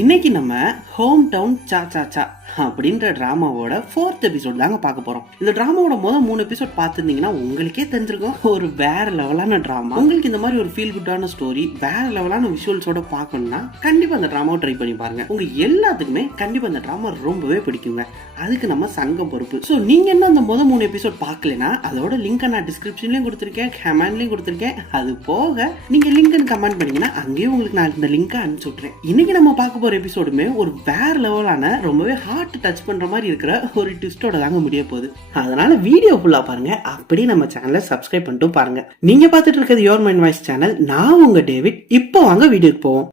இன்னைக்கு நம்ம home town சா சா சா அப்படின்ற டிராமாவோட 4th எபிசோட் தாங்க பார்க்க போறோம். இந்த டிராமாவோட முதல் 3 எபிசோட் பார்த்துருந்தீங்கன்னா உங்களுக்கே தெரிஞ்சிருக்கும், ஒரு வேற லெவலான டிராமா. உங்களுக்கு இந்த மாதிரி ஒரு ஃபீல் குட்டான ஸ்டோரி, வேற லெவலான விஷுவல்ஸோட பார்க்கணும்னா கண்டிப்பா அந்த டிராமாவை ட்ரை பண்ணி பாருங்க. உங்க எல்லாத்துக்குமே கண்டிப்பா இந்த டிராமா ரொம்பவே பிடிக்குங்க. அதுக்கு நம்ம சங்கம் பொறுப்பு. ஸோ நீங்க என்ன அந்த முதல் 3 எபிசோட் பார்க்கலனா அதோட லிங்க் நான் டிஸ்கிரிப்ஷன்லயும் கொடுத்துருக்கேன், கமெண்ட்லயும் கொடுத்துருக்கேன். அது போக நீங்க லிங்க் கமெண்ட் பண்ணீங்கன்னா அங்கேயும் உங்களுக்கு நான் இந்த லிங்கை அனுப்பிச்சு விட்டுறேன். இன்னைக்கு நம்ம பார்க்க போற எபிசோடுமே ஒரு வேற லெவலான ரொம்பவே ஹார்ட் டச் பண்ற மாதிரி இருக்கிற ஒரு ட்விஸ்டோட தாங்க முடிய போகுது. அதனால வீடியோ ஃபுல்லா பாருங்க. அப்படியே நம்ம சேனலை சப்ஸ்கிரைப் பண்ணிட்டு பாருங்க. நீங்க பார்த்துட்டு இருக்கிறது யுவர் மைண்ட் வாய்ஸ் சேனல். நான் உங்க டேவிட். இப்போ வாங்க வீடியோக்கு போவோம்.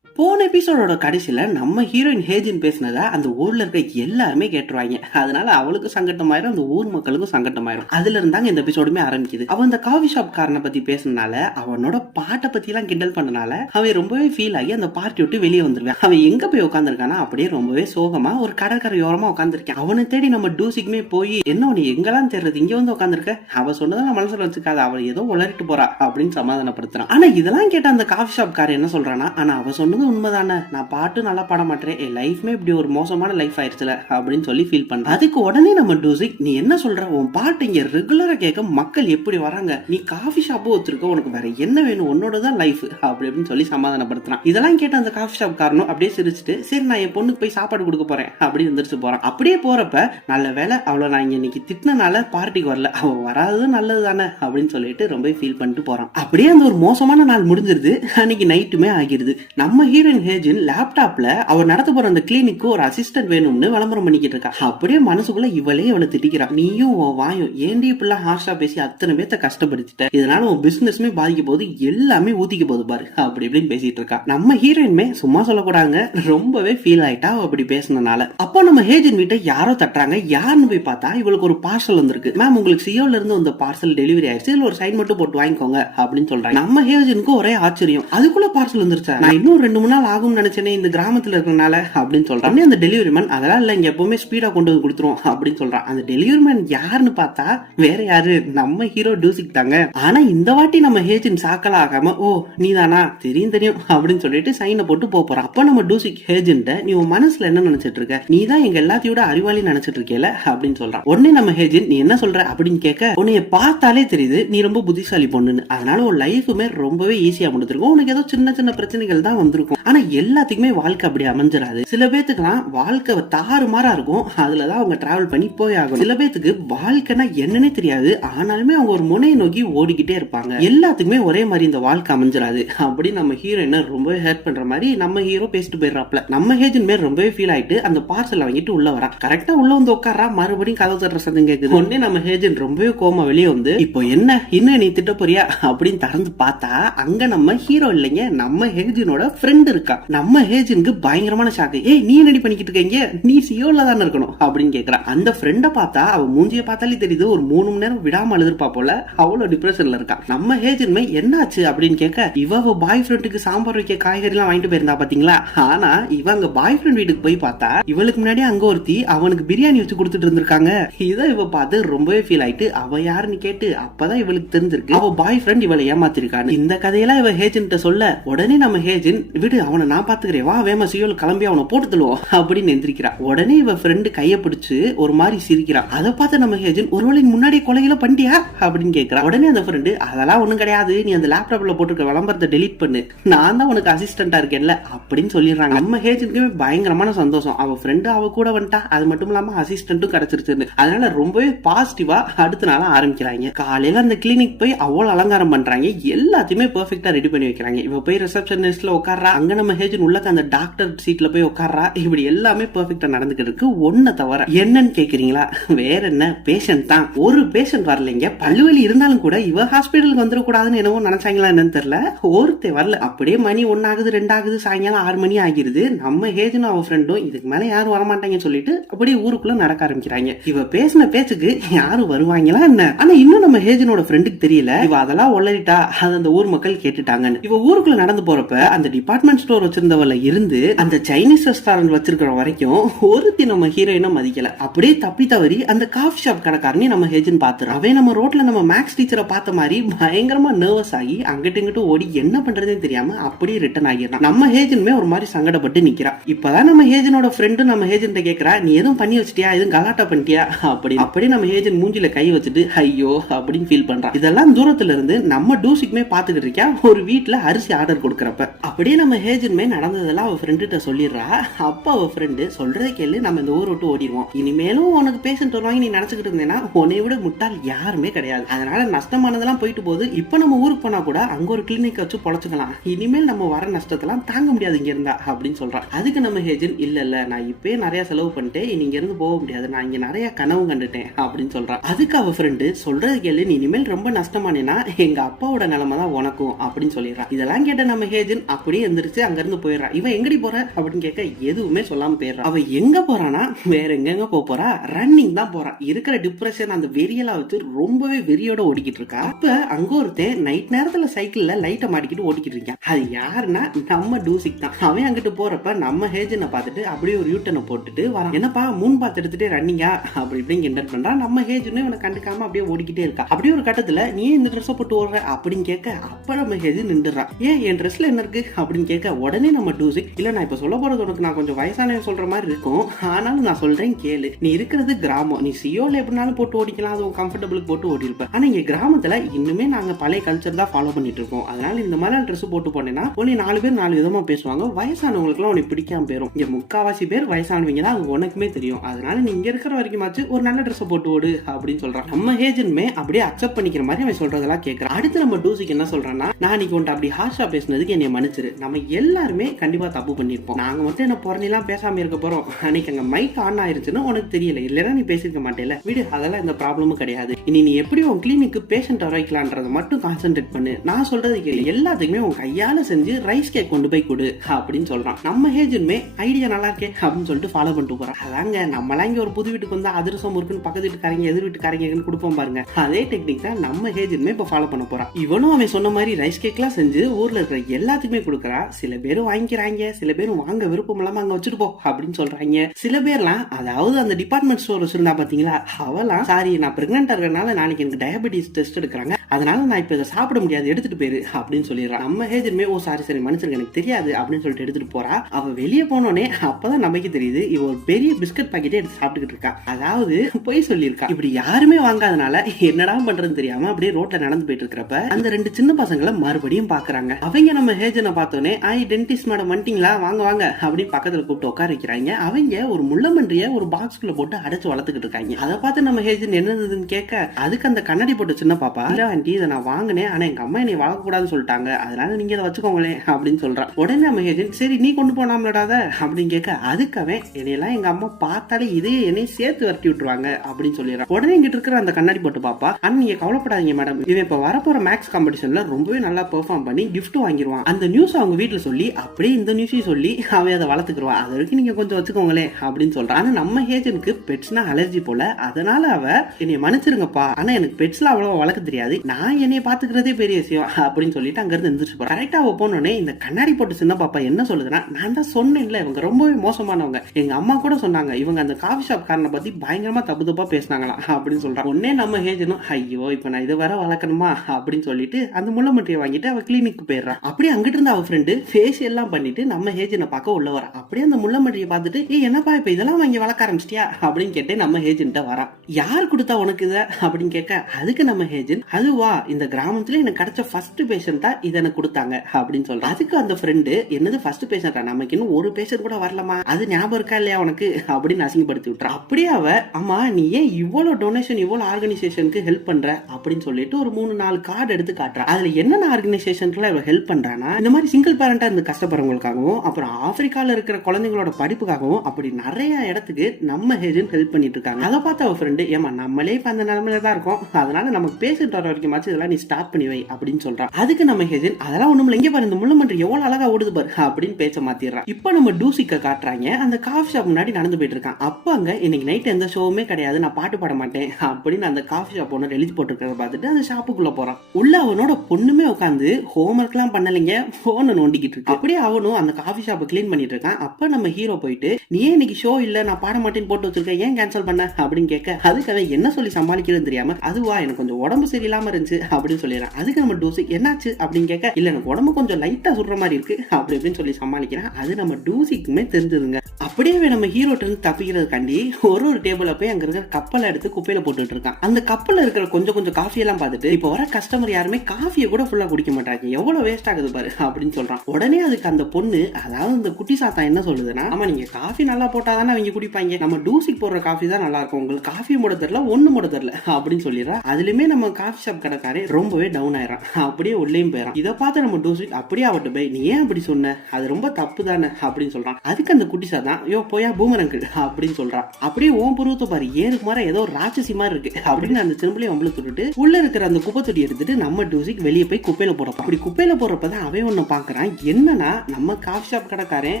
போன எபிசோடோட கடைசியில நம்ம ஹீரோயின் ஹேஜின் பேசினத அந்த ஊர்ல இருக்க எல்லாருமே கேட்டுருவாங்க. அதனால அவளுக்கு சங்கட்டமாயிரும், அந்த ஊர் மக்களுக்கும் சங்கட்டமாயிரும். அதுல இருந்தாங்க இந்த எபிசோடுமே ஆரம்பிக்குது. அவன் இந்த காஃபி ஷாப் காரனை பத்தி பேசினால, அவனோட பாட்டை பத்தி எல்லாம் கிண்டல் பண்ணனால அவன் ரொம்பவே ஃபீல் ஆகி அந்த பார்ட்டி விட்டு வெளியே வந்துருவான். அவன் எங்க போய் உட்காந்துருக்கானா, அப்படியே ரொம்பவே சோகமா ஒரு கடற்கரையோரமா உட்காந்துருக்கான். அவனை தேடி நம்ம டூசிக்குமே போய், என்ன உன்னை எங்கெல்லாம் தேடுறது, இங்க வந்து உட்காந்துருக்க, அவ சொன்னதான் மனசுல வச்சுக்காத, அவள் ஏதோ உளறிட்டு போறா அப்படின்னு சமாதானப்படுத்துறான். ஆனா இதெல்லாம் கேட்ட அந்த காஃபி ஷாப் காரன் என்ன சொல்றானா, ஆனா அவ சொன்னது உண்மைதானே, நான் பாட்டு நல்லா பாட மாட்டேன், என் லைஃப்மே இப்படி ஒரு மோசமான லைஃப் ஆயிடுச்சுல அப்படின்னு சொல்லி ஃபீல் பண்ண. அதுக்கு உடனே நம்ம டூசிக், நீ என்ன சொல்ற, உன் பாட்டு இங்க ரெகுலரா கேட்க மக்கள் எப்படி வராங்க, நீ காஃபி ஷாப்பும் வச்சிருக்க, உனக்கு வேற என்ன வேணும், உன்னோடதான் லைஃப் அப்படின்னு சொல்லி சமாதானப்படுத்துறான். இதெல்லாம் கேட்ட அந்த காஃபி ஷாப் காரனும் அப்படியே சிரிச்சுட்டு, சரி நான் என் பொண்ணுக்கு போய் சாப்பாடு கொடுக்க போறேன் அப்படின்னு எந்திரிச்சு போறான். அப்படியே போறப்ப, நல்ல வேலை அவளை நான் இங்க இன்னைக்கு திட்டினால பார்ட்டிக்கு வரல, அவ வராது நல்லது தானே அப்படின்னு சொல்லிட்டு ரொம்ப ஃபீல் பண்ணிட்டு போறான். அப்படியே அந்த ஒரு மோசமான நாள் முடிஞ்சிருது. அன்னைக்கு நைட்டுமே ஆகிருது. நம்ம ஹீரோயின் ஹேஜின் லேப்டாப்ல அவர் நடத்த போற அந்த கிளினிக்கு ஒரு அசிஸ்டன்ட் வேணும்னு விளம்பரம் பண்ணிக்கிட்டு இருக்கா. அப்படியே மனசுக்குள்ள இவளே அவளை திட்டிக்கிறா, நீயும் வாயும் ஏண்டி இப்பெல்லாம் ஹார்ஷா பேசி அத்தனை பேத்த கஷ்டப்படுத்திட்ட, இதனால உன் பிசினஸ்மே பாதிக்க போகுது, எல்லாமே ஊத்திக்க போகுது பாரு அப்படி இப்படின்னு பேசிட்டு இருக்கா. நம்ம ஹீரோயின்மே சும்மா சொல்லக்கூடாங்க, ரொம்பவே ஃபீல் ஆயிட்டா அப்படி பேசினால. அப்போ நம்ம ஹேஜின் வீட்டை யாரோ தட்டுறாங்க. யாருன்னு போய் பார்த்தா இவளுக்கு ஒரு பார்சல் வந்திருக்கு. மேம் உங்களுக்கு சியோல இருந்து இந்த பார்சல் டெலிவரி ஆயிடுச்சு, இதுல ஒரு சைன் மட்டும் போட்டு வாங்கிக்கோங்க அப்படின்னு சொல்றாங்க. நம்ம ஹேஜினுக்கு ஒரே ஆச்சரியம், அதுக்குள்ள பார்சல் வந்துருச்சா, நான் இன்னும் 2-3 நாள் ஆகும் நினைச்சேனே இந்த கிராமத்துல இருக்கனால அப்படின்னு சொல்றான். அந்த டெலிவரி மேன் அதெல்லாம் இல்ல, இங்க எப்பவுமே ஸ்பீடா கொண்டு வந்து கொடுத்துரும் அப்படின்னு சொல்றான். அந்த டெலிவரி மேன் யாருன்னு பார்த்தா வேற யாரு, நம்ம ஹீரோ டூசிக் தாங்க. ஆனா இந்த வாட்டி நம்ம ஹேஜின் சாக்கல ஆகாம, ஓ நீதானா, தெரியும் தெரியும் அப்படின்னு சொல்லிட்டு சைனை போட்டு போறான். அப்ப நம்ம டூசிக் ஹேஜின்ட, நீ உன் மனசுல என்ன நினைச்சிட்டு இருக்க, நீ தான் எங்க எல்லாத்தையோட அறிவாளி நினைச்சிட்டு இருக்கேல அப்படின்னு சொல்றான். உடனே நம்ம ஹேஜின், நீ என்ன சொல்ற அப்படின்னு கேட்க, உன்னைய பார்த்தாலே தெரியுது நீ ரொம்ப புத்திசாலி பொண்ணுன்னு, அதனால உன் லைஃபுமே ரொம்பவே ஈஸியா முடிஞ்சிருக்கும், உனக்கு ஏதோ சின்ன சின்ன பிரச்சனைகள் தான் வந்திருக்கும், ஆனா எல்லாத்துக்குமே வாழ்க்கை அப்படி அமைஞ்சிடாது. சில பேத்துக்குலாம் வாழ்க்கை தாறுமாறா இருக்கும், அதுலதான் அவங்க டிராவல் பண்ணி போய் ஆகும். சில பேத்துக்கு வாழ்க்கைனா என்னன்னே தெரியாது, ஆனாலுமே அவங்க ஒரு முனையை நோக்கி ஓடிக்கிட்டே இருப்பாங்க. எல்லாத்துக்குமே ஒரே மாதிரி இந்த வாழ்க்கை அமைஞ்சிடாது அப்படி நம்ம ஹீரோயினை ரொம்பவே ஹெல்ப் பண்ற மாதிரி நம்ம ஹீரோ பேசிட்டு போயிடுறாப்ல. நம்ம ஹேஜின் மேல் ரொம்பவே ஃபீல் ஆயிட்டு அந்த பார்சல் வாங்கிட்டு உள்ள வரா. கரெக்டா உள்ள வந்து உட்காரா, மறுபடியும் கதவு தட்டுற சத்தம் கேக்குது. உடனே நம்ம ஹேஜின் ரொம்பவே கோமா வெளியே வந்து, இப்போ என்ன இன்னும் நீ திட்ட போறியா அப்படின்னு திறந்து பார்த்தா அங்க நம்ம ஹீரோ இல்லைங்க, நம்ம ஹேஜினோட ஃப்ரெண்ட் இருக்கா. நம்ம ஹேஜினுக்கு பயங்கரமான ஷாக்கு. ஏய் நீ என்னடி பண்ணிக்கிட்டு இருக்கீங்க, நீ சியோல தானே இருக்கணும் அப்படின்னு கேக்குறா. அந்த ஃப்ரெண்ட பார்த்தா அவ மூஞ்சிய பார்த்தாலே தெரியுது, ஒரு 3 மணி நேரம் விடாம அழுதுப்பா போல, அவ்வளவு டிப்ரெஷன்ல இருக்கா. நம்ம ஹேஜின்மே என்னாச்சு அப்படின்னு கேட்க, இவ பாய் ஃப்ரெண்டுக்கு சாம்பார் வைக்க காய்கறி எல்லாம் வாங்கிட்டு போயிருந்தா பாத்தீங்களா, ஆனா இவங்க பாய் ஃப்ரெண்ட் வீட்டுக்கு போய் பார்த்தா இவளுக்கு முன்னாடி அங்க ஒருத்தி அவனுக்கு பிரியாணி வச்சு கொடுத்துட்டு இருந்திருக்காங்க. இதை இவ பார்த்து ரொம்பவே ஃபீல் ஆயிட்டு, அவ யாருன்னு கேட்டு அப்பதான் இவளுக்கு தெரிஞ்சிருக்கு அவ பாய் ஃப்ரெண்ட் இவளை ஏமாத்திருக்கான்னு. இந்த கதையெல்லாம் இவ ஹேஜின் சொல்ல, உடனே நம்ம ஹேஜின், விடு அவனை நான் பாத்துக்கிறேன், வா வேமா சியோல கிளம்பி அவனை போட்டு தள்ளுவோம் அப்படின்னு எந்திரிக்கிறா. உடனே இவ ஃப்ரெண்டு கைய பிடிச்சு ஒரு மாதிரி சிரிக்கிறா. அதை பார்த்து நம்ம ஹேஜின், ஒருவேளை முன்னாடி கொலையில பண்ணிட்டியா அப்படின்னு கேட்கிறா. உடனே அந்த ஃப்ரெண்டு, அதெல்லாம் ஒண்ணும் கிடையாது, நீ அந்த லேப்டாப்ல போட்டுருக்க விளம்பரத்தை டெலீட் பண்ணு, நான் தான் உனக்கு அசிஸ்டண்டா இருக்கேன்ல அப்படின்னு சொல்லிடுறாங்க. நம்ம ஹேஜினுக்கு பயங்கரமான சந்தோஷம், அவ ஃப்ரெண்டு அவ கூட வந்துட்டா, அது மட்டும் இல்லாம அசிஸ்டன்ட்டும் கிடைச்சிருச்சுன்னு. அதனால ரொம்பவே பாசிட்டிவா அடுத்த நாள ஆரம்பிக்கிறாங்க. காலையில அந்த கிளினிக் போய் அவ்வளவு அலங்காரம் பண்றாங்க, எல்லாத்தையுமே பெர்ஃபெக்ட்டா ரெடி பண்ணி வைக்கிறாங்க. இவ போய் ரிசப்ஷனிஸ்ட்ல உட்கார்றா, அங்க நம்ம ஹேஜின் உள்ள அந்த டாக்டர் சீட்ல போய் உட்கார்றா. இப்படி எல்லாமே பெர்ஃபெக்ட்டா நடந்துகிட்டு இருக்கு. ஒன்ன தவிர என்னன்னு கேக்குறீங்களா, வேற என்ன, பேஷண்ட் தான். ஒரு பேஷண்ட் வரலைங்க, பல்லுவலி இருந்தாலும் கூட இவ ஹாஸ்பிட்டலுக்கு வந்துடக்கூடாதுன்னு என்னவோ நினைச்சாங்களா என்னன்னு தெரியல, ஒருத்தே வரல. அப்படியே மணி 1 ஆகுது 2 ஆகுது, சாயங்காலம் 6 மணி ஆகிருது. நம்ம ஹேஜனும் அவ ஃப்ரெண்டும் இதுக்கு மேல யாரும் வரமாட்டாங்கன்னு சொல்லிட்டு அப்படியே ஊருக்குள்ள நடக்க ஆரம்பிக்கிறாங்க. இவ பேசின பேச்சுக்கு யாரும் வருவாங்களா என்ன, ஆனா இன்னும் நம்ம ஹேஜனோட ஃப்ரெண்டுக்கு தெரியல இவ அதெல்லாம் ஒளரிட்டா, அது அந்த ஊர் மக்கள் கேட்டுட்டாங்கன்னு. இவ ஊருக்குள்ள நடந்து போறப்ப அந்த டிபார்ட்மெண்ட் ஸ்டோர் ஸ்டோர் வச்சிருந்தவள இருந்து அந்த சைனீஸ் ரெஸ்டாரண்ட் வச்சிருக்கிற வரைக்கும் ஒருத்தி நம்ம ஹீரோயினை மதிக்கல. அப்படியே தப்பி தவறி அந்த காஃபி ஷாப் கடைக்காரனே நம்ம ஹேஜன் பாத்துறோம். அவன் நம்ம ரோட்ல நம்ம மேக்ஸ் டீச்சரை பார்த்த மாதிரி பயங்கரமா நர்வஸ் ஆகி அங்கிட்டு இங்கிட்டு ஓடி என்ன பண்றதே தெரியாம அப்படியே ரிட்டர்ன் ஆகிடுறான். நம்ம ஹேஜனுமே ஒரு மாதிரி சங்கடப்பட்டு நிக்கிறா. இப்பதான் நம்ம ஹேஜனோட ஃப்ரெண்டு நம்ம ஹேஜன் கேக்குறா, நீ எதுவும் பண்ணி வச்சிட்டியா, எதுவும் கலாட்டா பண்ணிட்டியா அப்படி நம்ம ஹேஜன் மூஞ்சில கை வச்சுட்டு ஐயோ அப்படின்னு ஃபீல் பண்றான். இதெல்லாம் தூரத்துல இருந்து நம்ம டூசிக்குமே பாத்துக்கிட்டு இருக்கா. ஒரு வீட்டுல அரிசி ஆர்டர் கொடுக்கறப்ப அப்படியே நம்ம ஹேஜன்மே நடந்ததெல்லாம் அவ ஃப்ரெண்ட்ட சொல்லிடுறா. அப்ப அவ ஃப்ரெண்டு சொல்றதை கேளு, நம்ம இந்த ஊர் விட்டு ஓடிடுவோம். இனிமேலும் உனக்கு பேஷண்ட் வருவாங்க நீ நினைச்சுக்கிட்டு இருந்தேன்னா உன்னை விட முட்டாள் யாருமே கிடையாது. அதனால நஷ்டமானதெல்லாம் போயிட்டு போகுது. இப்ப நம்ம ஊருக்கு போனா கூட அங்க ஒரு கிளினிக் வச்சு பொழைச்சுக்கலாம். இனிமேல் நம்ம வர நஷ்டத்தெல்லாம் தாங்க முடியாது இங்க இருந்தா அப்படின்னு சொல்றான். அதுக்கு நம்ம ஹேஜன் இல்ல நான் இப்பயே நிறைய செலவு பண்ணிட்டேன், இங்க இருந்து போக முடியாது, நான் இங்க நிறைய கனவு கண்டுட்டேன் அப்படின்னு சொல்றான். அதுக்கு அவ ஃப்ரெண்டு சொல்றது கேளு, நீ இனிமேல் ரொம்ப நஷ்டமானேன்னா எங்க அப்பாவோட நிலைமை தான் உனக்கும் அப்படின்னு சொல்லிடுறான். இதெல்லாம் கேட்ட நம்ம ஹேஜன் அப்படியே எந்திரிச்சு அங்க இருந்து போயிடுறான். இவன் எங்கடி போற அப்படின்னு கேட்க எதுவுமே சொல்லாம போயிடுறான். அவ எங்க போறானா வேற எங்க போறா, ரன்னிங் தான் போறான். இருக்கிற டிப்ரெஷன் அந்த வெறியெல்லாம் வச்சு ரொம்பவே வெறியோட ஓடிக்கிட்டு இருக்கா. அப்ப அங்க ஒருத்தன் நைட் நேரத்துல சைக்கிள்ல லைட்டை மாட்டிக்கிட்டு ஓடிக்கிட்டு இருக்கான். அது யாருன்னா நம்ம டூசிக் தான். அவன் அங்கிட்டு போறப்ப நம்ம ஹேஜனை பார்த்துட்டு அப்படியே ஒரு யூட்டனை போட்டுட்டு வரான். என்னப்பா மூணு பார்த்து எடுத்துட்டு ரன்னிங்கா அப்படி இப்படின்னு கிண்டல் பண்றான். நம்ம ஹேஜனே இவனை கண்டுக்காம அப்படியே ஓடிக்கிட்டே இருக்கா. அப்படியே ஒரு கட்டத்துல நீ இந்த ட்ரெஸ் போட்டு ஓடுற அப்படின்னு கேட்க அப்ப நம்ம ஹேஜன் நின்றுறான். ஏன் என் ட்ரெஸ்ல என்ன இருக்கு அப்படின்னு கேட்க உடனே நம்ம டூசிக் இல்ல நான் இப்ப சொல்ல போறது உனக்கு நான் கொஞ்சம் வயசானவன் சொல்ற மாதிரி இருக்கும், ஆனாலும் நான் சொல்றேன் கேளு. நீ இருக்கிறது கிராமம், நீ சியோல எப்படினாலும் போட்டு ஓடிக்கலாம், அது கம்ஃபர்டபுளுக்கு போட்டு ஓடி இருப்ப. ஆனா இங்க கிராமத்துல இன்னுமே நாங்க பழைய கல்ச்சர் தான் ஃபாலோ பண்ணிட்டு இருக்கோம். அதனால இந்த மாதிரி ட்ரெஸ் போட்டு போனேன்னா உன்னை 4 பேர் 4 விதமா பேசுவாங்க. வயசானவங்களுக்கு எல்லாம் உனக்கு பிடிக்காம போயிரும். இங்க முக்காவாசி பேர் வயசானவங்க தான், அது உனக்குமே தெரியும். அதனால நீ இங்க இருக்கிற வரைக்குமாச்சு ஒரு நல்ல ட்ரெஸ் போட்டு ஓடு அப்படின்னு சொல்றான். நம்ம ஹேஜனுமே அப்படியே அக்செப்ட் பண்ணிக்கிற மாதிரி அவன் சொல்றதெல்லாம் கேட்கறான். அடுத்து நம்ம டூசிக்கு என்ன சொல்றான்னா, நான் நீ கொண்டு அப்படி ஹார்ஷா பேசினதுக்கு என்னை மன்னிச்சிரு, நம்ம எல்லாருமே கண்டிப்பா தப்பு பண்ணிருப்போம், நாங்க மட்டும் என்ன புறணிலாம் பேசாம இருக்க போறோம், அன்னைக்கு அங்க மைக் ஆன் ஆயிருச்சுன்னு உனக்கு தெரியல, இல்லைன்னா நீ பேசிருக்க மாட்டேல, விடு அதெல்லாம் இந்த ப்ராப்ளமும் கிடையாது, இனி நீ எப்படி உன் கிளினிக்கு பேஷண்ட் வர வைக்கலான்றத மட்டும் கான்சென்ட்ரேட் பண்ணு, நான் சொல்றது கேளு, எல்லாத்துக்குமே உன் கையால செஞ்சு ரைஸ் கேக் கொண்டு போய் கொடு அப்படின்னு சொல்றான். நம்ம ஹேஜனுமே ஐடியா நல்லா இருக்கே அப்படின்னு சொல்லிட்டு ஃபாலோ பண்ணிட்டு போறான். அதாங்க நம்மளாம் இங்க ஒரு புது வீட்டுக்கு வந்து அதிரசம் இருக்குன்னு பக்கத்து வீட்டுக்காரங்க எதிர் வீட்டுக்காரங்க கொடுப்போம் பாருங்க, அதே டெக்னிக் தான் நம்ம ஹேஜனுமே இப்ப ஃபாலோ பண்ண போறான். இவனும் அவன் சொன்ன மாதிரி ரைஸ் கேக் எல்லாம் செஞ்சு ஊர்ல இருக்கிற எல்லாத்துக்குமே கொடுக்கறா. சில பேரும் வாங்கிக்கிறாங்க, சில பேரும் வாங்க விருப்பம் இல்லாம அங்க வச்சுட்டு போ அப்படின்னு சொல்றாங்க. சில பேர்லாம் அதாவது அந்த டிபார்ட்மெண்ட் ஸ்டோர் வச்சிருந்தா பாத்தீங்களா, அவெல்லாம் சாரி நான் பிரெக்னெண்டா இருக்கறனால நாளைக்கு எனக்கு டயபெட்டிஸ் டெஸ்ட் எடுக்கிறாங்க, அதனால நான் இப்ப இதை சாப்பிட முடியாது எடுத்துட்டு போயிரு அப்படின்னு சொல்லிடுறான். நம்ம ஹேஜனுமே ஓ சாரி சரி மனுஷனுக்கு எனக்கு தெரியாது அப்படின்னு சொல்லிட்டு எடுத்துட்டு போறா. அவ வெளியே போனோடனே அப்பதான் நமக்கு தெரியுது இவ ஒரு பெரிய பிஸ்கட் பாக்கெட்டே எடுத்து சாப்பிட்டுக்கிட்டு இருக்கா. அதாவது போய் சொல்லியிருக்கா. இப்படி யாருமே வாங்காதனால என்னடா பண்றதுன்னு தெரியாம அப்படியே ரோட்ல நடந்து போயிட்டு இருக்கிறப்ப அந்த 2 சின்ன பசங்களை மறுபடியும் பாக்குறாங்க. அவங்க நம்ம ஹேஜனை பார்த்தோன்னே ஐ டென்டிஸ்ட் மேடம் வந்துட்டீங்களா, வாங்க வாங்க அப்படின்னு பக்கத்துல கூப்பிட்டு உட்கார வைக்கிறாங்க. அவங்க ஒரு முள்ளமன்றிய ஒரு பாக்ஸ்குள்ள போட்டு அடைச்சு வளர்த்துக்கிட்டு இருக்காங்க. அதை பார்த்து நம்ம ஹேஜன் என்னதுன்னு கேட்க அதுக்கு அந்த கண்ணாடி போட்டு சின்ன பாப்பா, இல்ல ஆண்டி இதை நான் வாங்கினேன், ஆனா எங்க அம்மா என்னை வளர்க்க கூடாதுன்னு சொல்லிட்டாங்க, அதனால நீங்க இதை வச்சுக்கோங்களேன் அப்படின்னு சொல்றான். உடனே நம்ம ஹேஜன் சரி நீ கொண்டு போனாமலடாத அப்படின்னு கேட்க அதுக்கு அவன் என்னையெல்லாம் எங்க அம்மா பார்த்தாலே இதையே என்னை சேர்த்து வரட்டி விட்டுருவாங்க அப்படின்னு சொல்லிடுறான். உடனே இங்கிட்டு இருக்கிற அந்த கண்ணாடி போட்டு பாப்பா, ஆனா நீங்க கவலைப்படாதீங்க மேடம், இவன் இப்ப வரப்போற மேக்ஸ் காம்படிஷன்ல ரொம்பவே நல்லா பெர்ஃபார்ம் பண்ணி கிஃப்ட் வாங்கிடுவான், அந்த நியூஸ் அவங்க வீட்டுல சொல்லி அப்படியே இந்த நியூஸையும் சொல்லி அவன் அதை வளர்த்துக்குருவான், அது வரைக்கும் நீங்க கொஞ்சம் வச்சுக்கோங்களேன் அப்படின்னு சொல்றான். ஆனா நம்ம ஹேஜனுக்கு பெட்ஸ்னா அலர்ஜி போல, அதனால அவ என்னை மன்னிச்சிருங்கப்பா, ஆனா எனக்கு பெட்ஸ்ல அவ்வளவு வளர்க்க தெரியாது, நான் என்னைய பாத்துக்கிறதே பெரிய விஷயம் அப்படின்னு சொல்லிட்டு அங்க இருந்து எந்திரிச்சு போறான். கரெக்டா அவ போனோடனே இந்த கண்ணாடி போட்டு சின்ன பாப்பா என்ன சொல்லுதுன்னா, நான் தான் சொன்னேன்ல இவங்க ரொம்பவே மோசமானவங்க, எங்க அம்மா கூட சொன்னாங்க இவங்க அந்த காஃபி ஷாப் காரனை பத்தி பயங்கரமா தப்பு தப்பா பேசினாங்களாம் அப்படின்னு சொல்றான். உடனே நம்ம ஹேஜனும் ஐயோ இப்ப நான் இதை வர வளர்க்கணுமா அப்படின்னு சொல்லிட்டு அந்த முள்ளமட்டியை வாங்கிட்டு அவ கிளினிக்கு போயிடுறான். அப்படியே அங்கிட்டு இருந்து அவ ஃப்ரெண்டு ஃபேஷியல் எல்லாம் பண்ணிட்டு நம்ம ஹேஜனை பார்க்க உள்ள வரா. அப்படியே அந்த முள்ளமட்டியை பார்த்துட்டு என்னப்பா இப்ப இதெல்லாம் வாங்கி வளர்க்க ஆரம்பிச்சிட்டியா அப்படின்னு கேட்டு நம்ம ஹேஜன்ட்ட வரா. யார் கொடுத்தா உனக்கு இத அப்படின்னு கேட்க அதுக்கு நம்ம ஹேஜன் அதுவா இந்த கிராமத்துல எனக்கு கிடைச்ச ஃபர்ஸ்ட் பேஷண்டா இதை எனக்கு கொடுத்தாங்க அப்படின்னு சொல்றான். அதுக்கு அந்த ஃப்ரெண்டு என்னது ஃபர்ஸ்ட் பேஷண்டா, நமக்கு இன்னும் ஒரு பேஷண்ட் கூட வரலாமா, அது ஞாபகம் இருக்கா இல்லையா உனக்கு அப்படின்னு அசிங்கப்படுத்தி விட்டுறான். அப்படியே அவ அம்மா நீ ஏன் இவ்வளவு டொனேஷன் இவ்வளவு ஆர்கனைசேஷனுக்கு ஹெல்ப் பண்ற அப்படின்னு சொல்லிட்டு ஒரு 3-4 கார்டு எடுத்து காட்டுறா. அதுல என்னென்ன ஆர்கனைசேஷன்ல இவ ஹெல்ப் பண்றானா, இந்த மாதிரி சிங்கிள் பேரண்டா இருந்து கஷ்டப்படுறவங்களுக்காகவும் அப்புறம் ஆப்பிரிக்கால இருக்கிற குழந்தைங்களோட படிப்புக்காகவும் அப்படி நிறைய இடத்துக்கு நம்ம ஹேஜன் ஹெல்ப் பண்ணிட்டு இருக்காங்க. அதை பார்த்து அவ ஃப்ரெண்டு ஏமா நம்மளே இப்ப அந்த நிலைமையில தான் இருக்கோம், அதனால நமக்கு பேஷண்ட் வர வரைக்கும் வரைக்கும் இதெல்லாம் நீ ஸ்டாப் பண்ணி வை அப்படின்னு சொல்றான். அதுக்கு நம்ம ஹேஜன் அதெல்லாம் ஒண்ணுமில்ல, இங்க பாரு இந்த முள்ளமன்றி எவ்வளவு அழகா ஓடுது பாரு அப்படின்னு பேச்ச மாத்திடுறான். இப்ப நம்ம டூசிக்க காட்டுறாங்க. அந்த காஃபி ஷாப் முன்னாடி நடந்து போயிட்டு இருக்கான். அப்ப அங்க இன்னைக்கு நைட் எந்த ஷோவுமே கிடையாது, நான் பாட்டு பாட மாட்டேன் அப்படின்னு அந்த காஃபி ஷாப் ஓனர் எழுதி போட்டுருக்கிறத பார்த்துட்டு அந்த ஷாப்புக்குள்ள போறான். உள்ள அவனோட பொண்ணுமே உட்காந்து ஹோம்ஒர்க் எல்லாம் பண்ணலைங்க, போனை நோண்டிக்கிட்டு இருக்கு. அப்படியே அவனும் அந்த காஃபி ஷாப்பை கிளீன் பண்ணிட்டு இருக்கான். அப்ப நம்ம ஹீரோ போயிட்டு நீ ஏன் இன்னைக்கு ஷோ இல்ல, நான் பாட மாட்டேன்னு போட்டு வச்சிருக்கேன், ஏன் கேன்சல் பண்ண அப்படின்னு கேட்க அதுக்கு அவன் என்ன சொல்லி சமாளிக்கிறதுன்னு தெரியாம அதுவா எனக்கு கொஞ்சம் உடம்பு சரியில்லாம இருந்துச்சு அப்படின்னு சொல்லிடுறான். அதுக்கு நம்ம டூசி என்னாச்சு அப்படின்னு கேட்க இல்ல எனக்கு உடம்பு கொஞ்சம் லைட்டா சுடுற மாதிரி இருக்கு அப்படி அப்படின்னு சொல்லி சமாளிக்கிறான். அது நம்ம டூசிக்குமே தெரிஞ்சதுங்க. அப்படியே நம்ம ஹீரோட்ட இருந்து தப்பிக்கிறதுக்காண்டி ஒரு டேபிள்ல போய் அங்க இருக்கிற கப்பலை எடுத்து குப்பையில போட்டுட்டு இருக்கான். அந்த கப்பல்ல இருக்கிற கொஞ்சம் காஃபி எல்லாம் பார்த்துட்டு இப்ப வர கஸ்டமர் யாருமே காஃபியை கூட ஃபுல்லா குடிக்க மாட்டாங்க, எவ்வளவு வேஸ்ட் ஆகுது பாரு அப்படின்னு சொல்றான். உடனே அதுக்கு அந்த பொண்ணு, அதாவது இந்த குட்டி சாத்தா என்ன சொல்லுதுன்னா, ஆமா நீங்க காஃபி நல்லா போட்டாதானே அவங்க குடிப்பாங்க, நம்ம டூசிக்கு போடுற காஃபி தான் நல்லா இருக்கும், உங்களுக்கு காஃபி போட தெரியல ஒண்ணு போட தெரியல அப்படின்னு சொல்லிடுறா. அதுலயுமே நம்ம காஃபி ஷாப் கடைக்காரே ரொம்பவே டவுன் ஆயிரான். அப்படியே உள்ளேயும் போயிடான். இதை பார்த்து நம்ம டூசிக் அப்படியே அவட்ட போய் நீ ஏன் அப்படி சொன்ன, அது ரொம்ப தப்பு தானே அப்படின்னு சொல்றான். அதுக்கு அந்த குட்டி சாத்தா யோ போயா பூமரங்கு அப்படின்னு சொல்றான். அப்படியே ஓம் புருவத்தை பாரு ஏருக்கு மாற ஏதோ ராட்சசி மாதிரி இருக்கு அப்படின்னு அந்த சிம்பிளையும் அம்பளுக்கு விட்டுட்டு உள்ள இருக்கிற அந்த குப்பை தொட்டி எடுத்துட்டு நம்ம டூசிக் வெளியே போய் குப்பையில போறப்ப அப்படி குப்பையில போறப்பதான் அவன் ஒண்ணு பாக்குறான். என்னன்னா நம்ம காஃபி ஷாப் கடைக்காரன்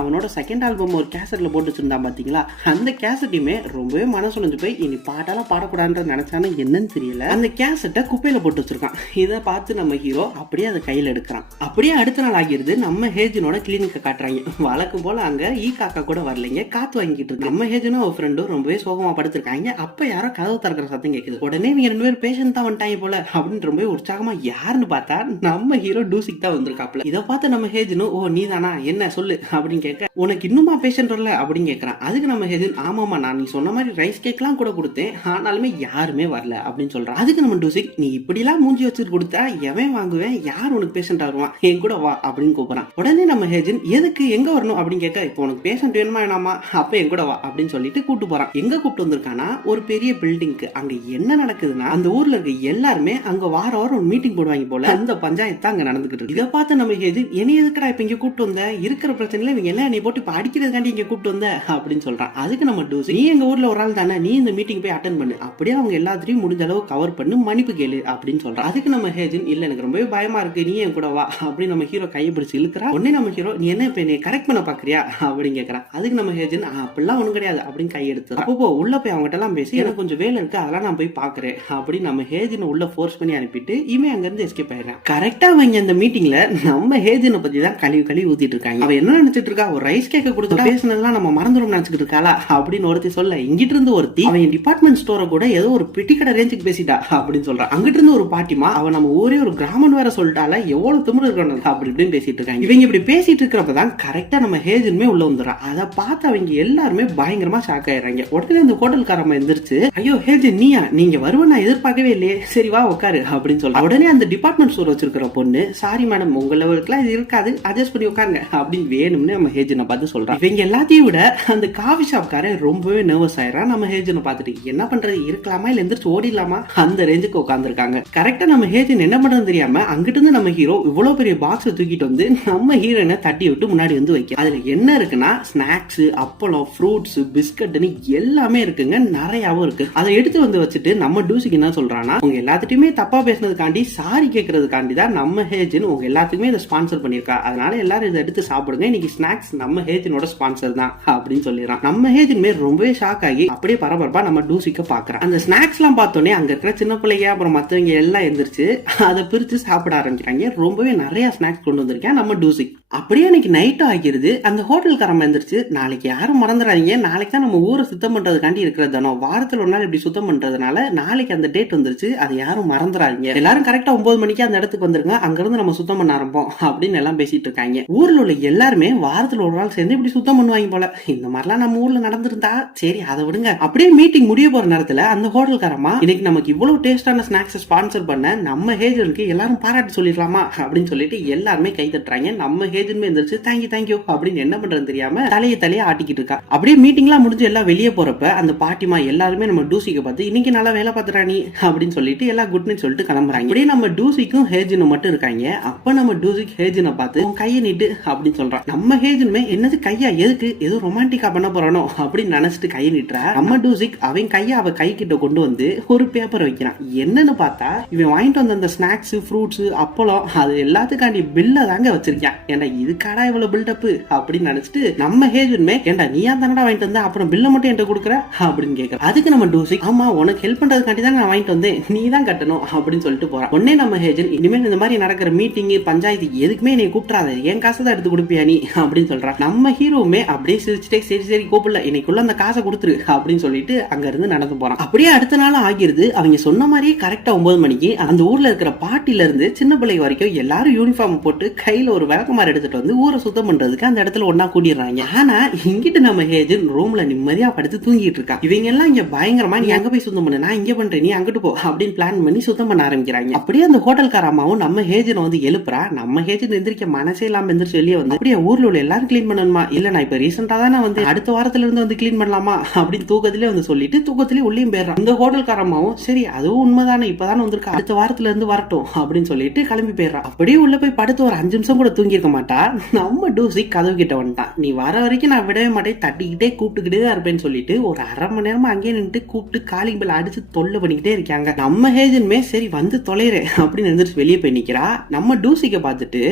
அவனோட செகண்ட் ஆல்பம் ஒரு கேசட்ல போட்டு வச்சிருந்தான் பாத்தீங்களா, அந்த கேசட்டையுமே ரொம்பவே மனசுலஞ்சு போய் இனி பாட்டாலாம் பாடக்கூடாதுன்னு நினைச்சானு என்னன்னு தெரியல அந்த கேசட்டை குப்பையில போட்டு வச்சிருக்கான். இதை பார்த்து நம்ம ஹீரோ அப்படியே அதை கையில எடுக்கிறான். அப்படியே அடுத்த நாள் ஆகிருது. நம்ம ஹேஜனோட கிளினிக்க காட்டுறாங்க. வழக்கம் போல அங்க ஈ காக்கா கூட வரலைங்க, காத்து வாங்கிட்டு இருக்கு. நம்ம ஹேஜனும் ஒரு ஃப்ரெண்டும் ரொம்பவே சோகமா படுத்திருக்காங்க. அப்ப யாரோ கதவு திறக்கிற சத்தம் கேக்குது. உடனே இவங்க 2 பேரும் பேஷண்ட் தான் வந்துட்டாங்க போல அப்படின்னு ரொம்ப உற்சாகமா யாருன்னு பார்த்தா நம்ம ஹீரோ டூசிக் தான் வந்திருக்காப்ல. இதை பார்த்து நம்ம ஹேஜனும் ஓ நீ தானா என்ன சொல்லு அப்படின்னு கேட்க உனக்கு இன்னுமா பேஷண்ட் வரல அப்படின்னு கேட்கறான். அதுக்கு நம்ம ஹேஜன் ஆமாமா நான் நீ சொன்ன மாதிரி ரைஸ் கேக்லாம் கூட கொடுத்தேன், ஆனாலுமே யாருமே வரல அப்படின்னு சொல்றான். அதுக்கு நம்ம டூசிக் நீ இப்படி எல்லாம் மூஞ்சி வச்சுட்டு கொடுத்தா எவன் வாங்குவேன், யார் உனக்கு பேஷண்ட் வருவான், என் கூட வா அப்படின்னு கூப்பிடுறான். உடனே நம்ம ஹேஜன் எதுக்கு எங்க வரணும் அப்படின்னு கேட்க இப்போ உனக்கு பேஷண்ட் வேணுமா வேணாமா, அப்ப என் கூட வா அப்படின்னு சொல்லிட்டு கூட்டு போறான். எங்க கூப்பிட்டு வந்திருக்கானா ஒரு பெரிய பில்டிங்க்கு. அங்க என்ன நடக்குதுன்னா அந்த ஊர்ல இருக்க எல்லாருமே அங்க வாரம் ஒரு மீட்டிங் போடுவாங்க போல, அந்த பஞ்சாயத்து அங்க நடந்துகிட்டு இருக்கு. இதை பார்த்து நம்ம ஹேஜன் என்ன எதுக்குடா இப்ப இங்க கூப்பிட்டு வந்த, இருக்கிற பிரச்சனைல இவங்க எல்லாம் நீ போட்டு இப்ப அடிக்கிறதுக்காண்டி இங்க கூப்பிட்டு வந்த அப்படின்னு சொல்றான். அதுக்கு நம்ம டூசி நீ எங்க ஊர்ல ஒரு ஆள் தானே, நீ இந்த மீட்டிங் போய் அட்டென்ட் பண்ணு, அப்படியே அவங்க எல்லாத்தையும் முடிஞ்ச அளவு கவர் பண்ணு, மன்னிப்பு கேளு அப்படின்னு சொல்றான். அதுக்கு நம்ம ஹேஜன் இல்ல எனக்கு ரொம்பவே பயமா இருக்கு, நீ என் கூட வா அப்படின்னு நம்ம ஹீரோ கையை பிடிச்சு இழுக்கிறா. உடனே நம்ம ஹீரோ நீ என்ன இப்ப என்னை கரெக்ட் பண்ண பாக்குறியா அப்படின்னு கேட்கறான். அதுக்கு நம்ம ஹேஜன் அப்படிலாம் ஒண்ணும் கிடையாது அப்படின்னு கை எடுத்து அப்போ உள்ள போய் அவங்ககிட்ட எல்லாம் பேசி எனக்கு கொஞ்சம் வேலை இருக்கு அதெல்லாம் நான் போய் பாக்குறேன் அப்படின்னு நம்ம ஹேஜனை உள்ள ஃபோர்ஸ் பண்ணி அனுப்பிட்டு இவன் அங்க இருந்து எஸ்கேப் ஆயிடுறான். கரெக்டா அவங்க இந்த மீட்டிங்ல நம்ம ஹேஜனை பத்தி தான் கழுவி ஊத்திட்டு இருக்காங்க. அவன் என்ன நினைச்சிட்டு இருக்கா, ஒரு ரைஸ் கேக்க கொடுத்து பேசினதெல்லாம் நம்ம மறந்துடும் நினைச்சிட்டு இருக்காளா அப்படின்னு ஒருத்தி சொல்ல, இங்கிட்டு இருந்து ஒருத்தி அவன் டிபார்ட்மெண்ட் ஸ்டோரை கூட ஏதோ ஒரு பெட்டி கடை ரேஞ்சுக்கு பேசிட்டா அப்படின்னு சொல்றான். அங்கிட்டு இருந்து ஒரு பாட்டிமா அவன் நம்ம ஊரே ஒரு கிராமம் வேற சொல்லிட்டால எவ்வளவு திமிரு இருக்கணும் அப்படி இப்படின்னு பேசிட்டு இருக்காங்க. இவங்க இப்படி பேசிட்டு இருக்கிறப்பதான் கரெக்டா நம்ம ஹேஜனுமே உள்ள வந்துடுறான். அதை பார்த்து அவங்க எல்லாருமே பயங்கரமா ஷாக் ஆயிடுறாங்க. உடனே அந்த ஹோட்டல்காரமா எந்திரிச்சு ஐயோ ஹேஜன் நீயா, நீங்க வருவ நான் எதிர்பார்க்கவே இல்லையே, சரி வா உட்காரு அப்படின்னு சொல்றான். உடனே அந்த டிபார்ட்மெண்ட் ஸ்டோர் வச்சிருக்கிற பொண்ணு சாரி மேடம் உங்க லெவலுக்குலாம் இது இருக்காது, அட்ஜஸ்ட் பண்ணி உட்காருங்க அப்படின்னு வேணும்னு நம்ம ஹேஜனை பார்த்து சொல்றான். இவங்க எல்லாத்தையும் விட அந்த காஃபி ஷாப் காரன் ரொம்பவே நர்வஸ் ஆயிடுறான். நம்ம ஹேஜனை பார்த்துட்டு என்ன பண்றது, இருக்கலாமா இல்ல எந்திரிச்சு ஓடிடலாமா அந்த ரேஞ்சுக்கு உட்காந்துருக்காங்க. கரெக்டா நம்ம ஹேஜன் என்ன பண்றது தெரியாம அங்கிட்டு இருந்து நம்ம ஹீரோ இவ்வளவு பெரிய பாக்ஸ் தூக்கிட்டு வந்து நம்ம ஹீரோனை தட்டி விட்டு முன்னாடி வந்து வைக்க. அதுல என்ன இருக்குன்னா ஸ்நாக்ஸ், அப்பளம், ஃப்ரூட்ஸ், பிஸ்கட்னு எல்லாமே இருக்குங்க, நிறையாவும் இருக்கு. அதை எடுத்து வந்து வச்சுட்டு நம்ம டூசிக்கு என்ன சொல்றான்னா உங்க எல்லாத்துக்குமே தப்பா பேசினதுக்காண்டி சாரி கேட்கறதுக்காண்டி தான் நம்ம ஹேஜன் உங்க எல்லாத்துக்குமே இதை ஸ்பான்சர் பண்ணிருக்கா, அதனால எல்லாரும் இதை எடுத்து சாப்பிடுங்க, இன்னைக்கு ஸ்நாக்ஸ் நம்ம ஹேஜனோட ஸ்பான்சர் தான் அப்படின்னு சொல்லிடுறான். நம்ம ஹேஜனுமே ரொம்பவே ஷாக் ஆகி அப்படியே பரபரப்பா நம்ம டூசிக்க பாக்குறான். அந்த ஸ்நாக்ஸ் எல்லாம் பார்த்தோன்னே அங்க இருக்கிற சின்ன பிள்ளைங்க அப்புறம் மத்தவங்க எல்லாம் எந்திரிச்சு அதை பிரிச்சு சாப்பிட ஆரம்பிக்கிறாங்க. ரொம்பவே நிறைய ஸ்நாக்ஸ் கொண்டு வந்திருக்கேன் நம்ம டூசிக். அப்படியே அன்னைக்கு நைட் ஆகிருது. அந்த ஹோட்டல்காரன் எந்திரிச்சு நாளைக்கு யாரும் மறந்துடாதீங்க, நாளைக்கு தான் நம்ம ஊரை சுத்தம் பண்றதுக்காண்டி இருக்கிறது தானோ, வாரத்தில் ஒரு நாள் இப்படி சுத்தம் பண்றதுனால நாளைக்கு அந்த டேட் வந்துருச்சு, அதை யாரும் மறந்துடாதீங்க, எல்லாரும் கரெக்டா 9 மணிக்கு அந்த இடத்துக்கு வந்துருங்க, அங்கிருந்து நம்ம சுத்தம் பண்ண ஆரம்பம் அப்படின்னு எல்லாம் பேசிட்டு இருக்காங்க. ஊர்ல உள்ள எல்லாருமே வாரத்துல ஒரு நாள் சேர்ந்து இப்படி சுத்தம் பண்ணுவாங்க போல. இந்த மாதிரிலாம் நம்ம ஊர்ல நடந்திருந்தா சரி அதை விடுங்க. அப்படியே மீட்டிங் முடிய போற நேரத்துல அந்த ஹோட்டல்காரமா இன்னைக்கு நமக்கு இவ்வளவு டேஸ்டான ஸ்நாக்ஸ் ஸ்பான்சர் பண்ண நம்ம ஹேஜனுக்கு எல்லாரும் பாராட்டு சொல்லிடலாமா அப்படின்னு சொல்லிட்டு எல்லாருமே கை தட்டுறாங்க. நம்ம ஹேஜனுமே எந்திரிச்சு தேங்க்யூ அப்படின்னு என்ன பண்றது தெரியாம தலையை ஆட்டிக்கிட்டு இருக்கா. அப்படியே மீட்டிங்லாம் முடிஞ்சு எல்லாம் வெளியே போறப்ப அந்த பாட்டிமா எல்லாருமே நம்ம டூசிக்கு பார்த்து இன்னைக்கு நல்லா வேலை பார்த்துறானி அப்படின்னு சொல்லிட்டு எல்லாம் குட் நைட் சொல்லிட்டு கிளம்புறாங்க. அப்படியே நம்ம டூசிக்கும் ஹேஜனும் மட்டும் இருக்காங்க. அப்ப நம்ம டூசிக் ஹேஜனை பார்த்து உன் கையை நீட்டு அப்படின்னு சொல்றான். நம்ம ஹேஜனுமே என்னது கையா, எதுக்கு, ஏதோ ரொமான்டிக்கா பண்ண போறானோ அப்படின்னு நினைச்சிட்டு கையை நீட்டுறா. நம்ம டூசிக் அவன் கையை அவ கை கிட்ட கொண்டு வந்து ஒரு பேப்பர் வைக்கிறான். என்னன்னு பார்த்தா இவன் வாங்கிட்டு வந்த அந்த ஸ்நாக்ஸ், ஃப்ரூட்ஸ், அப்பளம் அது எல்லாத்துக்காண்டி பில்ல தாங்க வச்சிருக்கான். ஏண்டா இதுக்காடா இவ்வளவு பில்டப் அப்படின்னு நினைச்சிட்டு நம்ம ஹேஜனுமே ஏண்டா நீயா தானடா வாங்கிட்டு வந்த, அப்புறம் பில்ல மட்டும் என்கிட்ட கொடுக்குற அப்படின்னு கேட்கற. அதுக்கு நம்ம டூசிக் ஆமா உனக்கு ஹெல்ப் பண்றதுக்காண்டி தான் நான் வாங்கிட்டு வந்தேன், நீ தான் கட்டணும் அப்படின்னு சொல்லிட்டு போறான். உடனே நம்ம ஹேஜன் இனிமேல் இந்த மாதிரி நடக்கிற மீட்டிங் பஞ்சாயத்து எதுக்குமே என்னை கூப்பிடாத, என் காசை தான் எடுத்து கொடுப்பியா நீ அப்படின்னு சொல்றான். நம்ம ஹீரோவுமே அப்படியே சிரிச்சுட்டே சரி கூப்பிடல இன்னைக்குள்ள அந்த காசை கொடுத்துரு அப்படின்னு சொல்லிட்டு அங்க இருந்து நடந்து போறான். அப்படியே அடுத்த நாள் ஆகிருது. அவங்க சொன்ன மாதிரியே கரெக்டா 9 மணிக்கு அந்த ஊர்ல இருக்கிற பாட்டில இருந்து சின்ன பிள்ளை வரைக்கும் எல்லாரும் யூனிஃபார்ம் போட்டு கையில ஒரு விளக்கமாறு எடுத்துட்டு வந்து ஊரை சுத்தம் பண்றதுக்கு அந்த இடத்துல ஒன்னா கூடிடுறாங்க. ஆனா இங்கிட்டு நம்ம ஹேஜன் ரூம்ல நிம்மதியா படுத்து தூங்கிட்டு இருக்கா. இவங்க எல்லாம் இங்க பயங்கரமா நீ அங்க போய் சுத்தம் பண்ணு, நான் இங்க பண்றேன், நீ அங்கிட்டு போ அப்படின்னு பிளான் பண்ணி சுத்தம் பண்ண ஆரம்பிக்கிறாங்க. அப்படியே அந்த ஹோட்டல்கார அம்மாவும் நம்ம ஹேஜனை வந்து எழுப்புறா. நம்ம ஹேஜன் எந்திரிக்க மனசே இல்லாம எந்திரிச்சு வெளியே வந்து அப்படியே ஊர்ல உள்ள எல்லாரும் கிளீன் பண்ணணுமா, இல்ல நான் இப்ப ரீசெண்டா தான் நான் வந்து அடுத்த வாரத்துல இருந்து வந்து கிளீன் பண்ணலாமா அப்படின்னு தூக்கத்திலே வந்து சொல்லிட்டு தூக்கத்திலே உள்ளேயும் போயிடுறான். இந்த ஹோட்டல்கார அம்மாவும் சரி அதுவும் உண்மைதானே இப்பதானே வந்திருக்கா, அடுத்த வாரத்துல இருந்து வரட்டும் அப்படின்னு சொல்லிட்டு கிளம்பி போயிடுறான். அப்படியே உள்ள போய் படுத்து ஒரு 5 நிமிஷம் கூட தூங்கி இருக்க மாட்டா. நம்ம டூசி கதவு கிட்ட வந்துட்டான். நீ வர வரைக்கும் நான் விடவே மாட்டேன், தட்டிக்கிட்டே கூப்பிட்டுக்கிட்டே தான் இருப்பேன்னு சொல்லிட்டு ஒரு அரை மணி நேரமா அங்கேயே நின்று கூப்பிட்டு காலிங் பெல் அடிச்சு தொல்லை பண்ணிக்கிட்டே இருக்காங்க. நம்ம ஹேஜனுமே சரி வந்து தொலைறேன் அப்படின்னு எந்திரிச்சு வெளியே போய் நிக்கிறா. நம்ம டூசிக்க பார்த்துட்டு